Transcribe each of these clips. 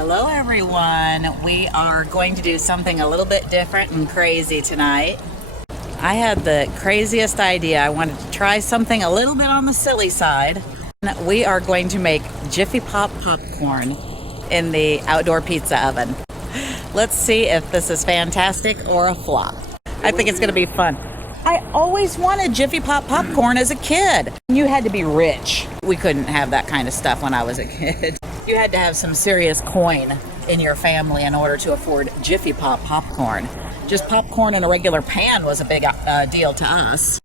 Hello everyone. We are going to do something a little bit different and crazy tonight. I had the craziest idea. I wanted to try something a little bit on the silly side. We are going to make Jiffy Pop Popcorn in the outdoor pizza oven. Let's see if this is fantastic or a flop. I think it's going to be fun. I always wanted Jiffy Pop Popcorn as a kid. You had to be rich. We couldn't have that kind of stuff when I was a kid. You had to have some serious coin in your family in order to afford Jiffy Pop Popcorn. Just popcorn in a regular pan was a big deal to us.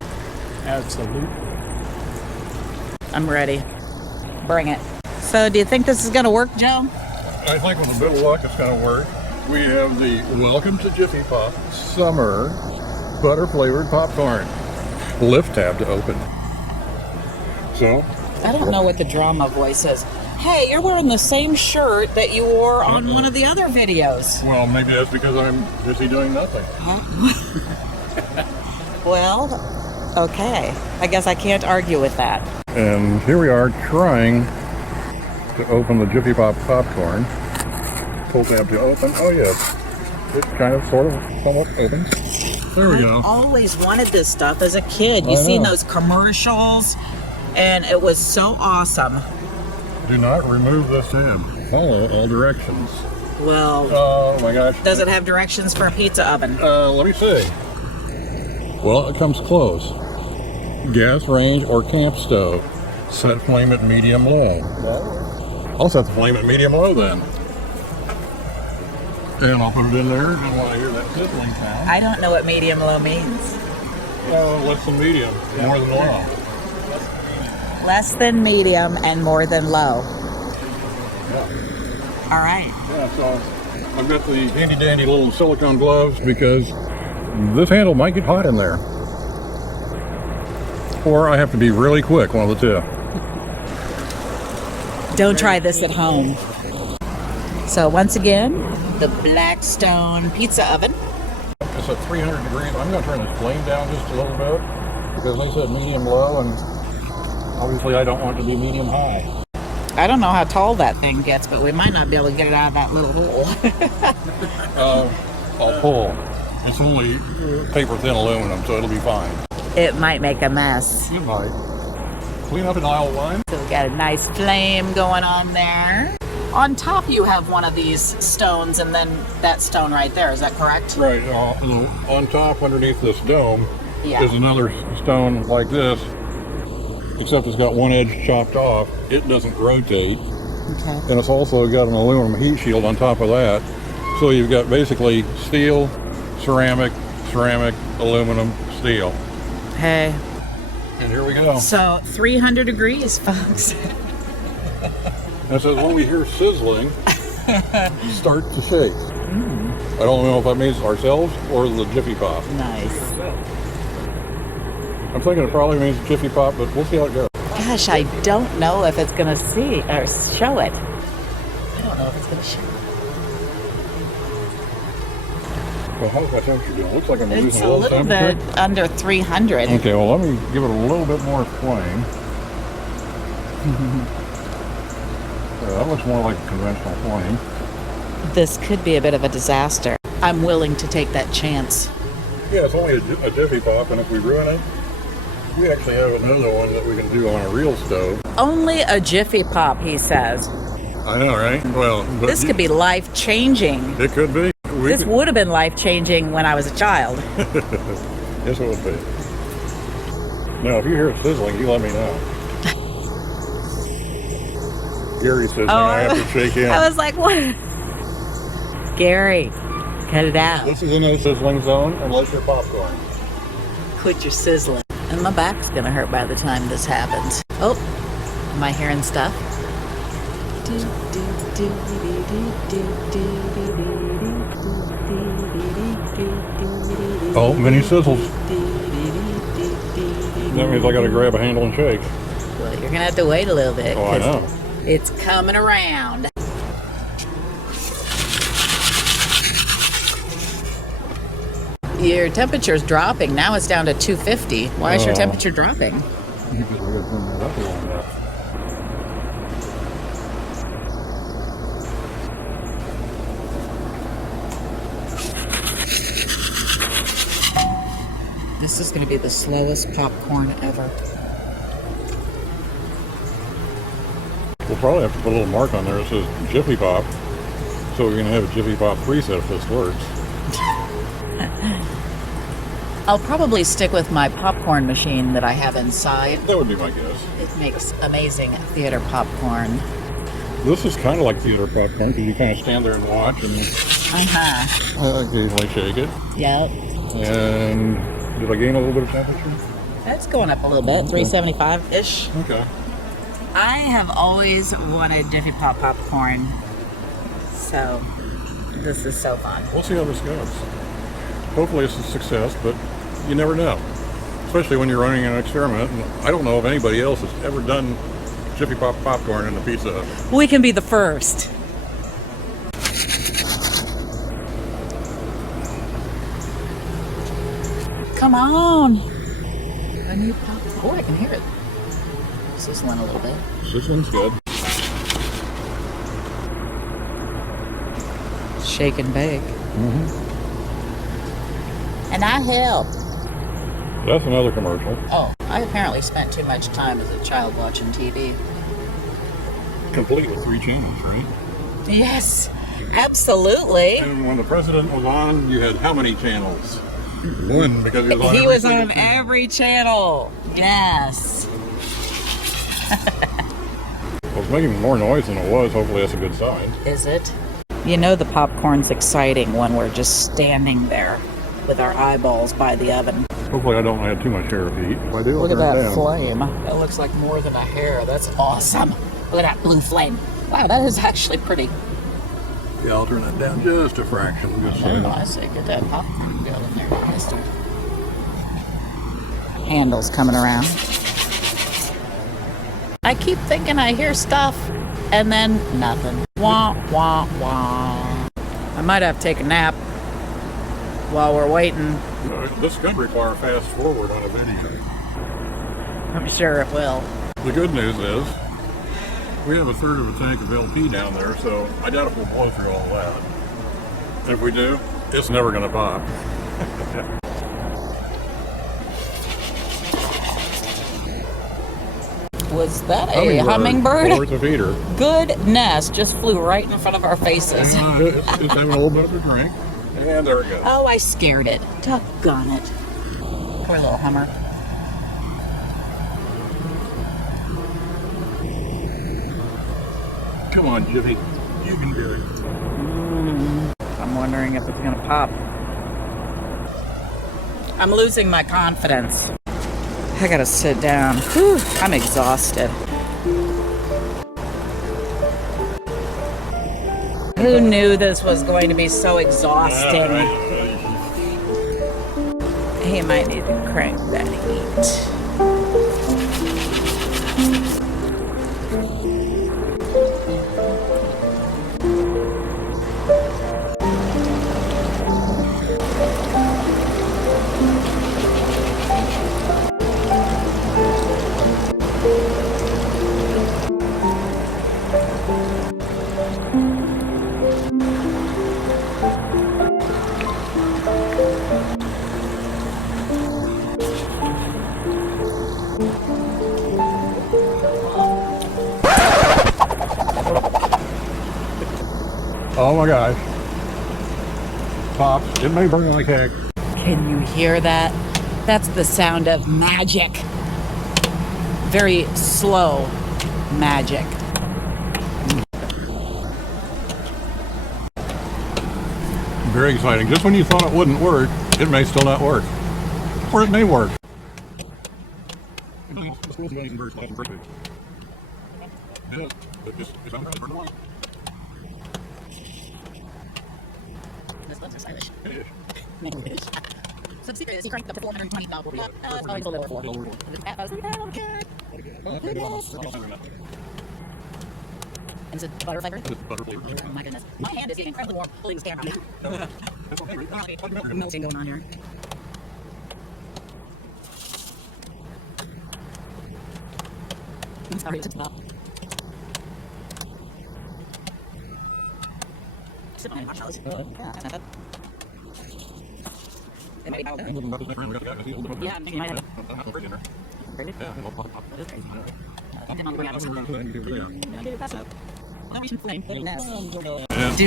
Absolutely. I'm ready. Bring it. So do you think this is going to work, Joe? I think with a bit of luck it's going to work. We have the Welcome to Jiffy Pop Summer Butter Flavored Popcorn. Lift tab to open. So? I don't know what the drama voice is. Hey, you're wearing the same shirt that you wore on one of the other videos. Well, maybe that's because I'm busy doing nothing. Well, okay. I guess I can't argue with that. And here we are trying to open the Jiffy Pop Popcorn. Pull tab to open. Oh, yes. It kind of, sort of, somewhat opens. There we go. I always wanted this stuff as a kid. You seen those commercials, and it was so awesome. Do not remove this tab. Follow all directions. Well, oh my gosh. Does it have directions for a pizza oven? Let me see. Well, it comes close. Gas range or camp stove. Set flame at medium low. I'll set the flame at medium low then. And I'll put it in there. Don't want to hear that sizzling sound. I don't know what medium low means. Less than medium, more than low. Less than medium and more than low. Yeah. All right. Yeah, so I've got the handy dandy little silicone gloves because this handle might get hot in there. Or I have to be really quick, one of the two. Don't try this at home. So once again, the Blackstone Pizza Oven. It's at 300 degrees. I'm going to turn this flame down just a little bit because they said medium low, and obviously I don't want it to be medium high. I don't know how tall that thing gets, but we might not be able to get it out of that little hole. I'll pull. It's only paper thin aluminum, so it'll be fine. It might make a mess. It might. Clean up in aisle one. So we got a nice flame going on there. On top you have one of these stones and then that stone right there, is that correct? Right, on top underneath this dome is another stone like this, except it's got one edge chopped off. It doesn't rotate. Okay. And it's also got an aluminum heat shield on top of that. So you've got basically steel, ceramic, aluminum, steel. Hey. And here we go. So 300 degrees, folks. And it says when we hear sizzling, start to shake. I don't know if that means ourselves or the Jiffy Pop. Nice. I'm thinking it probably means Jiffy Pop, but we'll see how it goes. Gosh, I don't know if it's going to see or show it. I don't know if it's going to show. Well, how's my temperature doing? Looks like I'm It's losing a little bit under 300. Okay, well, let me give it a little bit more flame. That looks more like a conventional flame. This could be a bit of a disaster. I'm willing to take that chance. Yeah, it's only a Jiffy Pop, and if we ruin it, we actually have another one that we can do on a real stove. Only a Jiffy Pop, he says. I know, right? Well, but this could be life-changing. It could be. This would have been life-changing when I was a child. Yes, it would be. Now, if you hear it sizzling, you let me know. Gary says I have to shake in. I was like, what? Gary, cut it out. This is in a sizzling zone unless you're popcorn. Quit your sizzling. And my back's gonna hurt by the time this happens. Oh, am I hearing stuff? Oh, mini sizzles. That means I gotta grab a handle and shake. Well, you're gonna have to wait a little bit. Oh, I know. It's coming around. Your temperature's dropping. Now it's down to 250. Why is your temperature dropping? Because we gotta turn that up a little bit. This is going to be the slowest popcorn ever. We'll probably have to put a little mark on there that says Jiffy Pop. So we're going to have a Jiffy Pop preset if this works. I'll probably stick with my popcorn machine that I have inside. That would be my guess. It makes amazing theater popcorn. This is kind of like theater popcorn because you kind of stand there and watch and occasionally shake it. Yep. And did I gain a little bit of temperature? That's going up a little bit, 375-ish. Okay. I have always wanted Jiffy Pop popcorn, so this is so fun. We'll see how this goes. Hopefully it's a success, but you never know. Especially when you're running an experiment. And I don't know if anybody else has ever done Jiffy Pop popcorn in the pizza oven. We can be the first. Come on. I need popcorn. Oh, I can hear it sizzling a little bit. Sizzling's good. Shake and bake. Mm-hmm. And I help. That's another commercial. Oh, I apparently spent too much time as a child watching TV. Complete with 3 channels, right? Yes, absolutely. And when the president was on, you had how many channels? 1, because he was on every channel. Yes. Well, it's making more noise than it was. Hopefully that's a good sign. Is it? You know the popcorn's exciting when we're just standing there with our eyeballs by the oven. Hopefully I don't add too much hair of heat. If I do, Look at I'll turn it that down. flame. That looks like more than a hair. That's awesome. Look at that blue flame. Wow, that is actually pretty. Yeah, I'll turn that down just a fraction. Just so you Oh, know. I say, get that popcorn going there, mister. Handles coming around. I keep thinking I hear stuff, and then nothing. Wah, wah, wah. I might have to take a nap while we're waiting. This could require fast forward on a video. I'm sure it will. The good news is we have a third of a tank of LP down there, so I doubt if we'll blow through all that. And if we do, it's never going to pop. Was that a hummingbird? Or it's a feeder. Goodness, just flew right in front of our faces. It's having a little bit of a drink. And there it goes. Oh, I scared it. Doggone it. Poor little Hummer. Come on, Jiffy. You can do it. I'm wondering if it's gonna pop. I'm losing my confidence. I gotta sit down. Whew, I'm exhausted. Who knew this was going to be so exhausting? He might need to crank that heat. Oh my gosh. Pops. It may burn like heck. Can you hear that? That's the sound of magic. Very slow magic. Very exciting. Just when you thought it wouldn't work, it may still not work. Or it may work. So the secret is you crank up to 420 knob. It's always a little bit lower. And is it butter flavor? Oh my goodness. My hand is getting incredibly warm holding this camera. Melting going on here. I'm sorry, it's top. Sit on it, marshmallows. Yeah, that's not bad. Do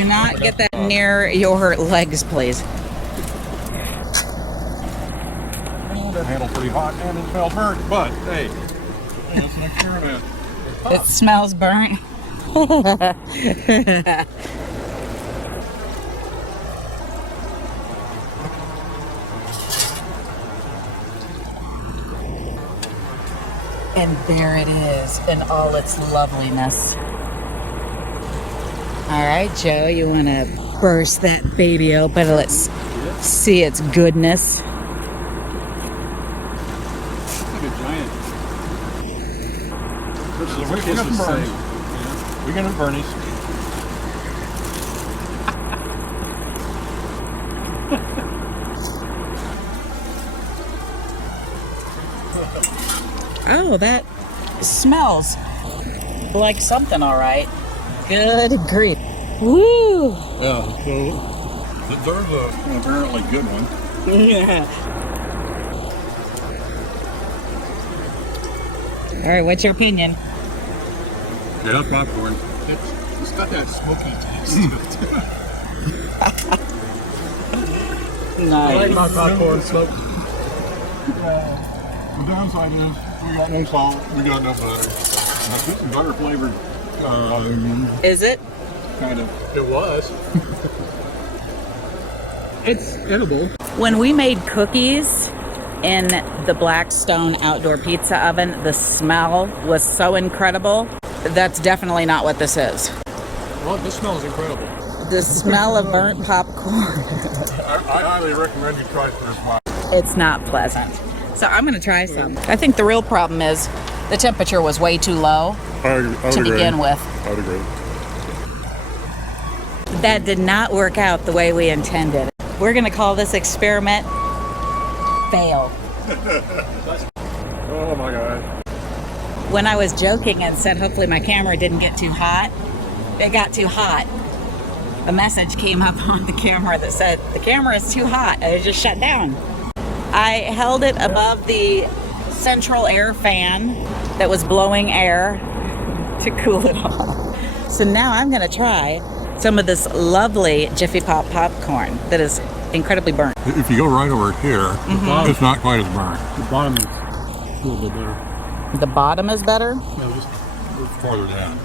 not get that near your legs, please. That handle's pretty hot and it smells burnt, but hey, it's an experiment. It smells burnt. And there it is in all its loveliness. All right, Joe, you want to burst that baby open? Let's see its goodness. Like a giant. We got some Bernie's. Yeah. We got some Bernie's. Oh, that smells like something, all right. Good grief. Woo! Yeah, so there's a apparently good one. Yeah. All right, what's your opinion? Yeah, popcorn. It's got that smoky taste. Nice. I like my popcorn smoke. The downside is we got no salt, we got no butter. This is butter flavored. Is it? Kind of. It was. It's edible. When we made cookies in the Blackstone Outdoor Pizza Oven, the smell was so incredible. That's definitely not what this is. Well, this smells incredible. The smell of burnt popcorn. I highly recommend you try this one. It's not pleasant. So I'm going to try some. I think the real problem is the temperature was way too low to begin with. I would agree. That did not work out the way we intended. We're going to call this experiment fail. Oh my God. When I was joking and said hopefully my camera didn't get too hot, it got too hot. A message came up on the camera that said the camera is too hot and it just shut down. I held it above the central air fan that was blowing air to cool it off. So now I'm going to try some of this lovely Jiffy Pop popcorn that is incredibly burnt. If you go right over here, it's not quite as burnt. The bottom is a little bit better. The bottom is better. No, just Farther down.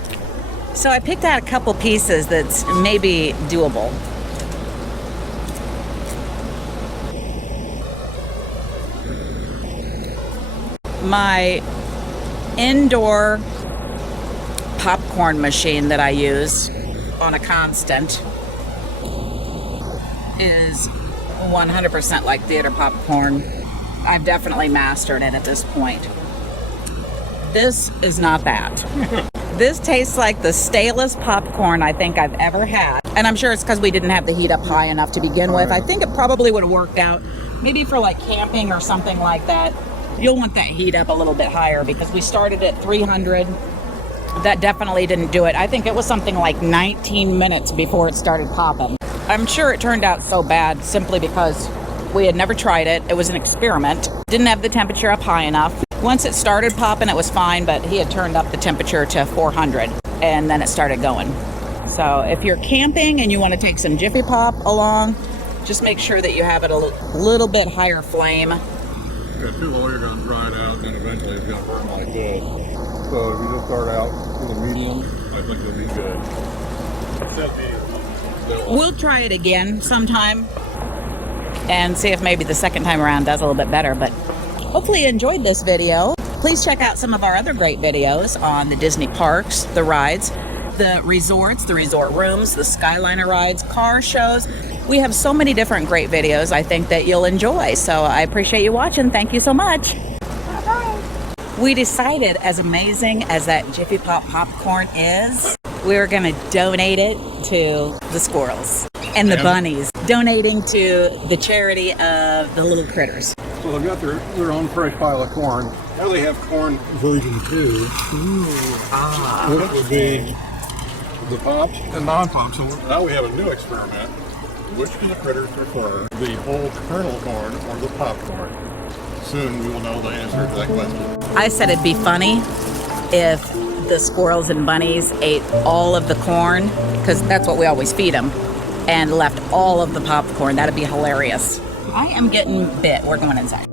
So I picked out a couple pieces that's maybe doable. My indoor popcorn machine that I use on a constant is 100% like theater popcorn. I've definitely mastered it at this point. This is not that. This tastes like the stalest popcorn I think I've ever had. And I'm sure it's because we didn't have the heat up high enough to begin with. I think it probably would have worked out maybe for like camping or something like that. You'll want that heat up a little bit higher because we started at 300. That definitely didn't do it. I think it was something like 19 minutes before it started popping. I'm sure it turned out so bad simply because we had never tried it. It was an experiment. Didn't have the temperature up high enough. Once it started popping, it was fine, but he had turned up the temperature to 400 and then it started going. So if you're camping and you want to take some Jiffy Pop along, just make sure that you have it a little bit higher flame. Yeah, too low, you're going to dry it out, and then eventually it's going to burn like this. So if you just start out with a medium, I think it'll be good. We'll try it again sometime and see if maybe the second time around does a little bit better. But hopefully you enjoyed this video. Please check out some of our other great videos on the Disney parks, the rides, the resorts, the resort rooms, the Skyliner rides, car shows. We have so many different great videos I think that you'll enjoy. So I appreciate you watching. Thank you so much. Bye-bye. We decided, as amazing as that Jiffy Pop popcorn is, we were going to donate it to the squirrels and the bunnies, donating to the charity of the little critters. So they've got their own fresh pile of corn. Now they have corn version 2. Which would be the pops and non-pops. So now we have a new experiment. which do the critters prefer, the whole kernel corn or the popcorn? Soon we will know the answer to that question. I said it'd be funny if the squirrels and bunnies ate all of the corn, because that's what we always feed them, and left all of the popcorn. That'd be hilarious. I am getting bit. We're going inside.